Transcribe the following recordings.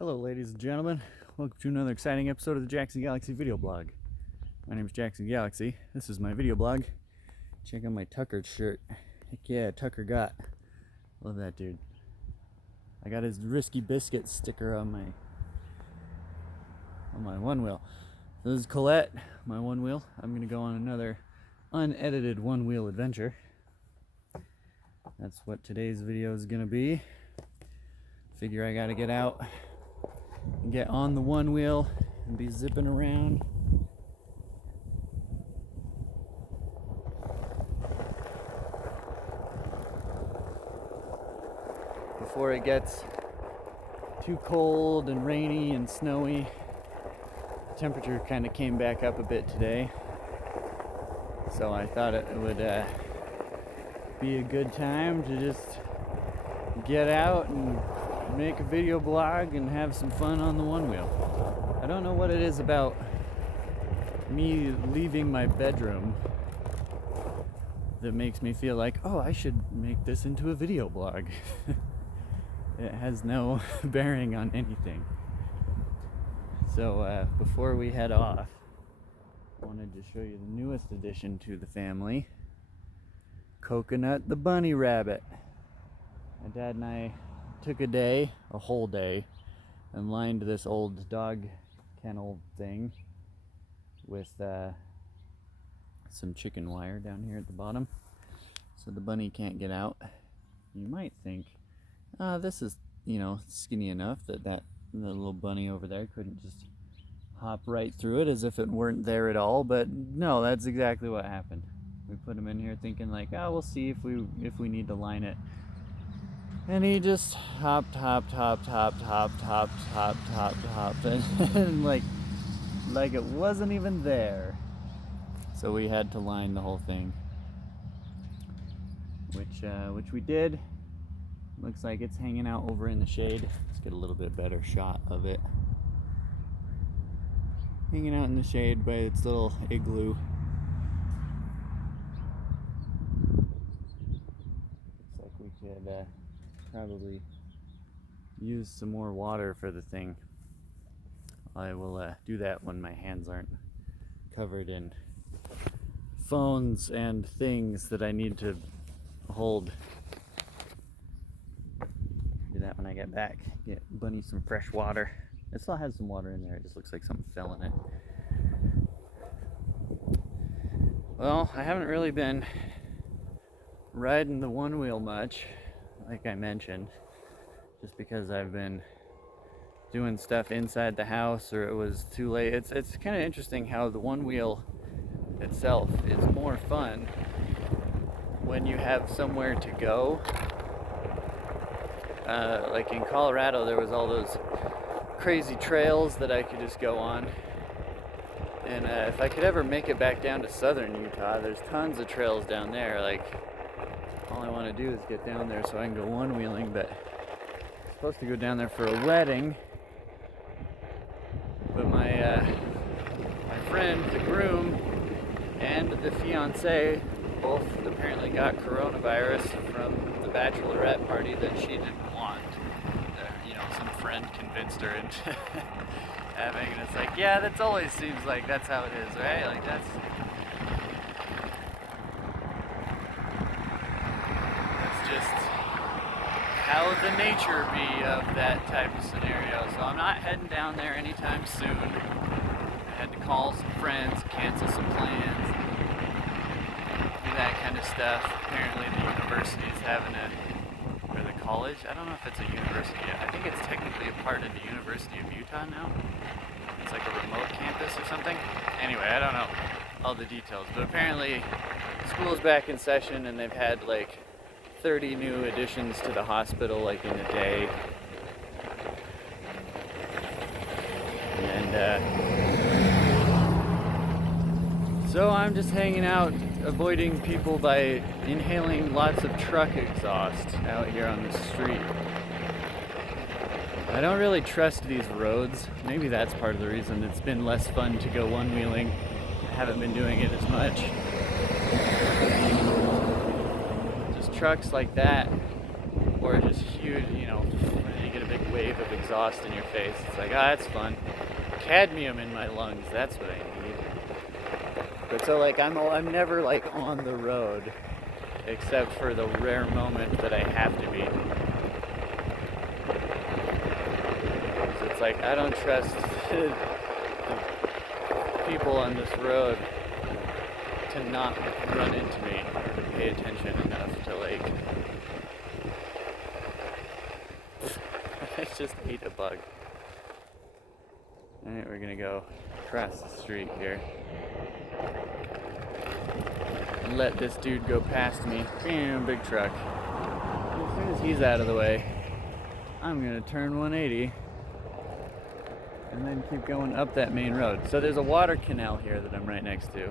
Hello ladies and gentlemen, welcome to another exciting episode of the Jaxson Galaxy video blog. My name is Jaxson Galaxy. This is my video blog. Check out my Tucker shirt. Heck yeah, Tucker got. Love that dude. I got his Risky Biscuit sticker on my one wheel. So this is Colette, my one wheel. I'm gonna go on another unedited one wheel adventure. That's what today's video is gonna be. Figure I gotta get out and get on the one wheel and be zipping around. Before it gets too cold and rainy and snowy. The temperature kind of came back up a bit today, so I thought it would be a good time to just get out and make a video blog and have some fun on the one wheel. I don't know what it is about me leaving my bedroom that makes me feel like, oh, I should make this into a video blog. It has no bearing on anything. So before we head off, I wanted to show you the newest addition to the family, Coconut the bunny rabbit. My dad and I took a whole day, and lined this old dog kennel thing with some chicken wire down here at the bottom, so the bunny can't get out. You might think, this is, skinny enough that the little bunny over there couldn't just hop right through it as if it weren't there at all, but no, that's exactly what happened. We put him in here thinking like, we'll see if we need to line it. And he just hopped, and like it wasn't even there. So we had to line the whole thing, which we did. Looks like it's hanging out over in the shade. Let's get a little bit better shot of it. Hanging out in the shade by its little igloo. Looks like we could probably use some more water for the thing. I will do that when my hands aren't covered in phones and things that I need to hold. Do that when I get back. Get Bunny some fresh water. It still has some water in there, it just looks like something fell in it. Well, I haven't really been riding the one wheel much, like I mentioned, just because I've been doing stuff inside the house or it was too late. It's kind of interesting how the one wheel itself is more fun when you have somewhere to go. Like in Colorado, there was all those crazy trails that I could just go on. And if I could ever make it back down to southern Utah, there's tons of trails down there. Like, all I want to do is get down there so I can go one-wheeling, but I'm supposed to go down there for a wedding. But my friend, the groom, and the fiancé both apparently got coronavirus from the bachelorette party that she didn't want. Some friend convinced her into having, and it's like, yeah, that always seems like that's how it is, right? Like that's just how the nature be of that type of scenario. So I'm not heading down there anytime soon. I had to call some friends, cancel some plans, do that kind of stuff. Apparently the university is having or the college, I don't know if it's a university yet. I think it's technically a part of the University of Utah now. It's like a remote campus or something. Anyway, I don't know all the details, but apparently school's back in session and they've had like 30 new additions to the hospital like in a day. And so I'm just hanging out, avoiding people by inhaling lots of truck exhaust out here on the street. I don't really trust these roads. Maybe that's part of the reason it's been less fun to go one-wheeling. I haven't been doing it as much. Just trucks like that, or just huge, where you get a big wave of exhaust in your face. It's like, ah, that's fun. Cadmium in my lungs, that's what I need. But so like I'm never like on the road except for the rare moment that I have to be. So it's like I don't trust the people on this road to not run into me or to pay attention enough to like I just ate a bug. Alright, we're gonna go across the street here and let this dude go past me. Bam, big truck. As soon as he's out of the way, I'm gonna turn 180 and then keep going up that main road. So there's a water canal here that I'm right next to.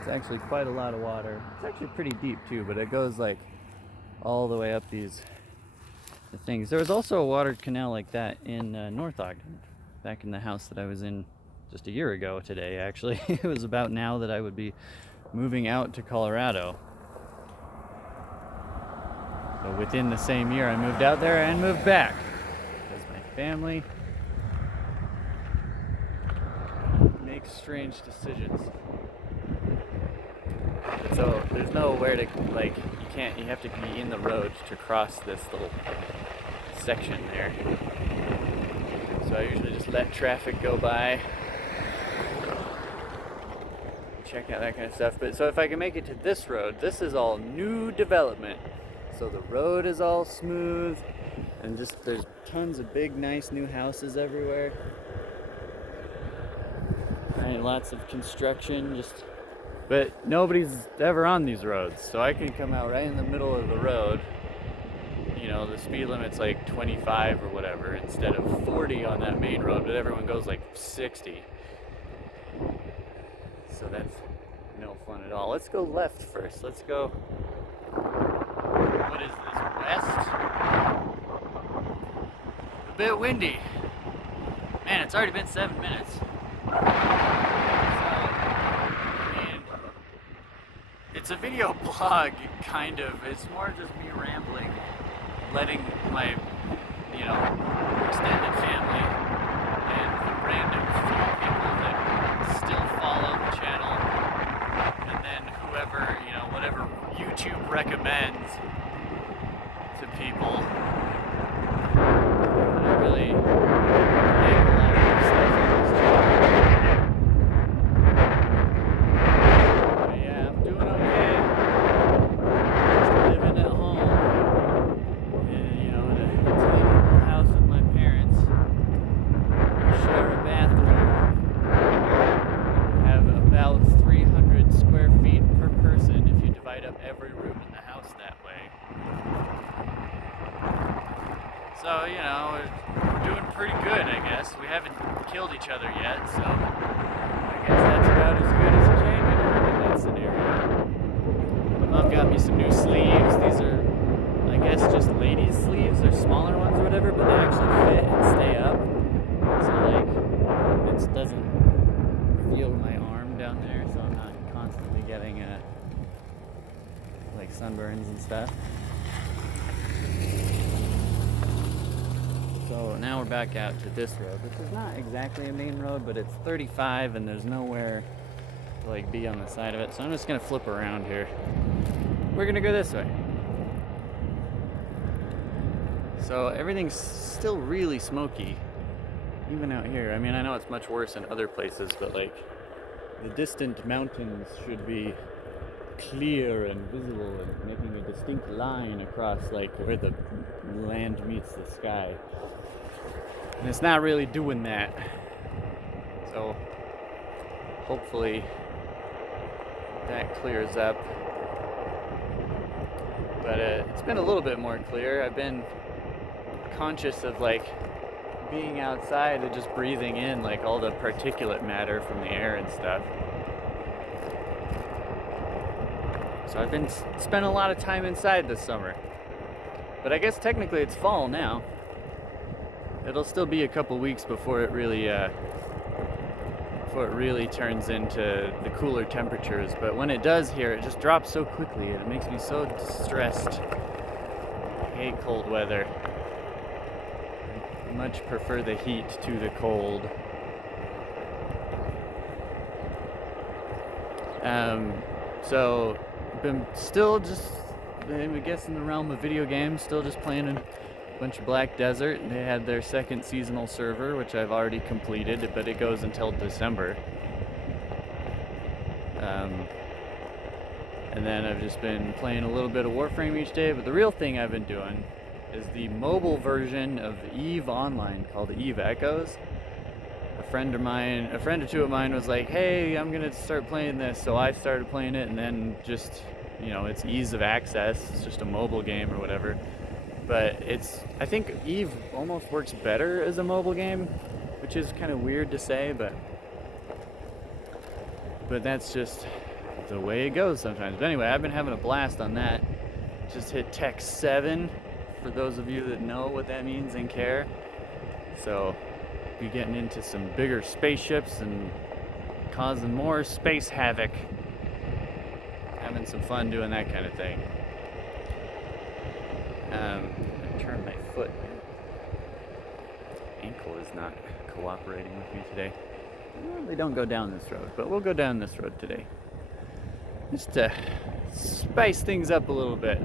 It's actually quite a lot of water. It's actually pretty deep too, but it goes like all the way up the things. There was also a water canal like that in North Ogden, back in the house that I was in just a year ago today, actually. It was about now that I would be moving out to Colorado. So within the same year, I moved out there and moved back because my family makes strange decisions. So there's nowhere to, like, you have to be in the road to cross this little section there. So I usually just let traffic go by, check out that kind of stuff. But so if I can make it to this road, this is all new development. So the road is all smooth and just there's tons of big, nice new houses everywhere. And lots of construction, but nobody's ever on these roads, so I can come out right in the middle of the road. You know, the speed limit's like 25 or whatever instead of 40 on that main road, but everyone goes like 60. So that's no fun at all. Let's go left first. Let's go, what is this, west? A bit windy. Man, it's already been 7 minutes. It's a video blog, kind of. It's more just me rambling, letting my, extended family and the random few people that still follow the channel, and then whoever, whatever YouTube recommends to people. I really make a lot of stuff on this channel. Every room in the house that way. So, we're doing pretty good, I guess. We haven't killed each other yet, so I guess that's about as good as it can get in that scenario. My mom got me some new sleeves. These are, I guess, just ladies' sleeves. They're smaller ones or whatever, but they actually fit and stay up. So, it doesn't feel my arm down there, so I'm not constantly getting sunburns and stuff. So now we're back out to this road, which is not exactly a main road, but it's 35 and there's nowhere to be on the side of it. So I'm just gonna flip around here. We're gonna go this way. So everything's still really smoky, even out here. I mean, I know it's much worse in other places, but the distant mountains should be clear and visible and making a distinct line across where the land meets the sky. And it's not really doing that. So hopefully that clears up. But it's been a little bit more clear. I've been conscious of being outside and just breathing in all the particulate matter from the air and stuff. So I've been spent a lot of time inside this summer. But I guess technically it's fall now. It'll still be a couple weeks before it really before it really turns into the cooler temperatures. But when it does here, it just drops so quickly and it makes me so distressed. I hate cold weather. I much prefer the heat to the cold. So been still just, I guess, in the realm of video games, still just playing a bunch of Black Desert. They had their second seasonal server, which I've already completed, but it goes until December. And then I've just been playing a little bit of Warframe each day, but the real thing I've been doing is the mobile version of EVE Online called EVE Echoes. A friend or two of mine was like, hey, I'm gonna start playing this, so I started playing it, and then just, it's ease of access. It's just a mobile game or whatever. But I think EVE almost works better as a mobile game, which is kind of weird to say, but that's just the way it goes sometimes. But anyway, I've been having a blast on that. Just hit Tech 7, for those of you that know what that means and care. So, be getting into some bigger spaceships and causing more space havoc. Having some fun doing that kind of thing. I turned my foot. Ankle is not cooperating with me today. I normally don't go down this road, but we'll go down this road today. Just to spice things up a little bit.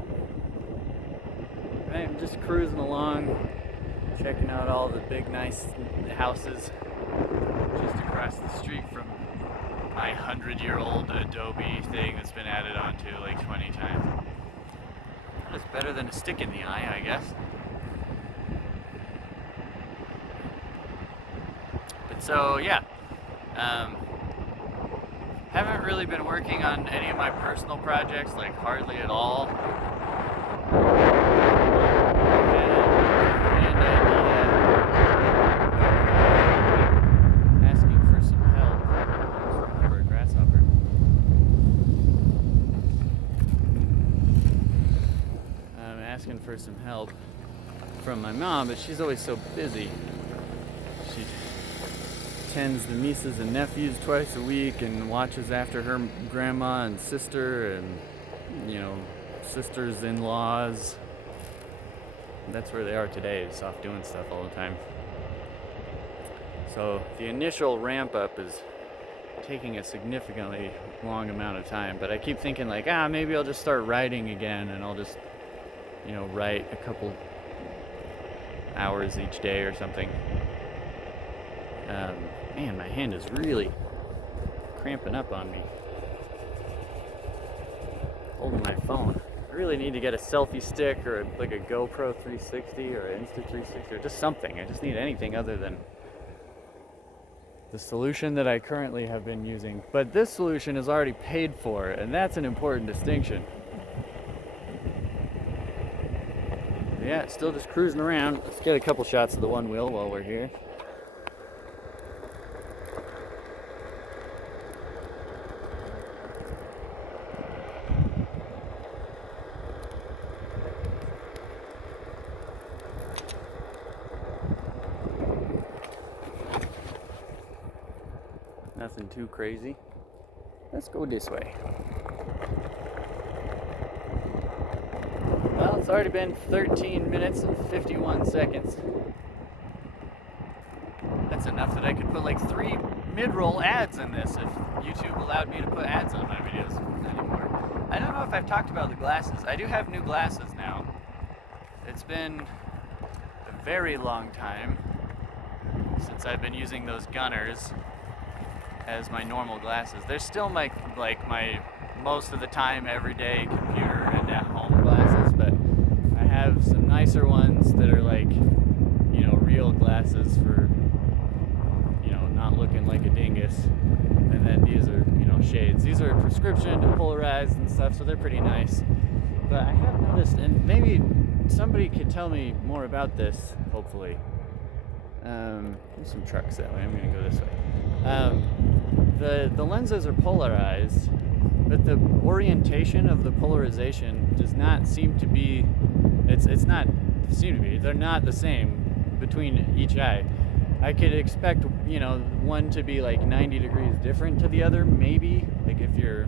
Right, I'm just cruising along, checking out all the big, nice houses just across the street from my 100-year-old Adobe thing that's been added onto like 20 times. It's better than a stick in the eye, I guess. But so, yeah. Haven't really been working on any of my personal projects, like hardly at all. Asking for some help. For a grasshopper. I'm asking for some help from my mom, but she's always so busy. She tends the nieces and nephews twice a week and watches after her grandma and sister and, sisters-in-laws. That's where they are today, just off doing stuff all the time. So the initial ramp up is taking a significantly long amount of time, but I keep thinking like, maybe I'll just start writing again and I'll just, write a couple hours each day or something. Man, my hand is really cramping up on me. Holding my phone. I really need to get a selfie stick or like a GoPro 360 or an Insta360 or just something. I just need anything other than the solution that I currently have been using. But this solution is already paid for, and that's an important distinction. Yeah, still just cruising around. Let's get a couple shots of the one wheel while we're here. Nothing too crazy. Let's go this way. Well, it's already been 13 minutes and 51 seconds. That's enough that I could put like 3 mid-roll ads in this if YouTube allowed me to put ads on my videos anymore. I don't know if I've talked about the glasses. I do have new glasses now. It's been a very long time since I've been using those Gunners as my normal glasses. They're still my most of the time everyday computer and at home glasses, but I have some nicer ones that are like, real glasses for, not looking like a dingus. And then these are, shades. These are prescription and polarized and stuff, so they're pretty nice. But I have noticed, and maybe somebody could tell me more about this, hopefully. There's some trucks that way. I'm gonna go this way. The lenses are polarized, but the orientation of the polarization does not seem to be. They're not the same between each eye. I could expect, you know, one to be like 90 degrees different to the other, maybe. Like if you're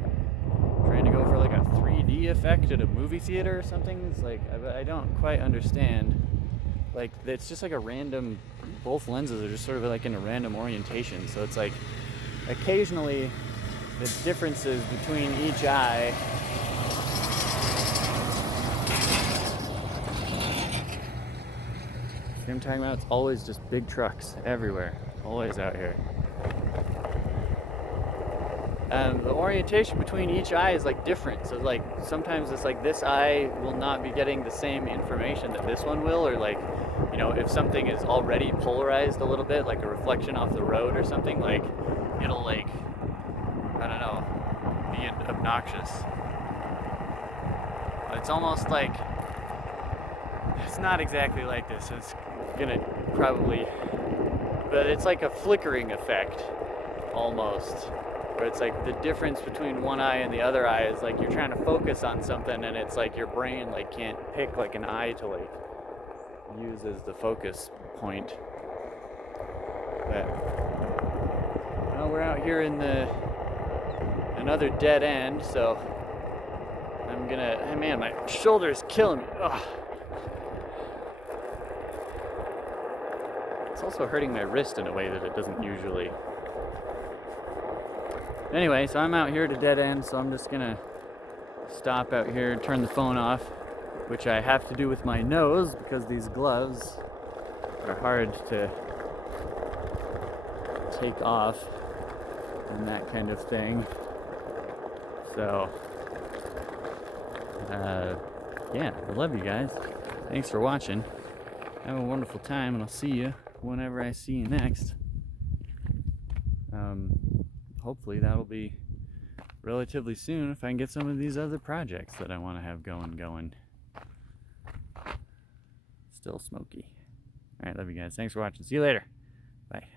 trying to go for like a 3D effect at a movie theater or something. It's like, I don't quite understand. Like, it's just like a random, both lenses are just sort of like in a random orientation. So it's like, occasionally, the differences between each eye see what I'm talking about? It's always just big trucks everywhere, always out here. And the orientation between each eye is like different. So like sometimes it's like this eye will not be getting the same information that this one will, or like, you know, if something is already polarized a little bit, like a reflection off the road or something, like it'll like, I don't know, be obnoxious. It's almost like, it's not exactly like this. It's gonna probably, but it's like a flickering effect almost, where it's like the difference between one eye and the other eye is like you're trying to focus on something and it's like your brain like can't pick like an eye to like use as the focus point. But well, we're out here in the another dead end, so I'm gonna, oh man, my shoulder's killing me. Ugh. It's also hurting my wrist in a way that it doesn't usually. Anyway, so I'm out here at a dead end, so I'm just gonna stop out here and turn the phone off, which I have to do with my nose because these gloves are hard to take off and that kind of thing. So, yeah, I love you guys. Thanks for watching. Have a wonderful time, and I'll see you whenever I see you next. Hopefully that'll be relatively soon if I can get some of these other projects that I want to have going. Still smoky. Alright, love you guys. Thanks for watching. See you later. Bye.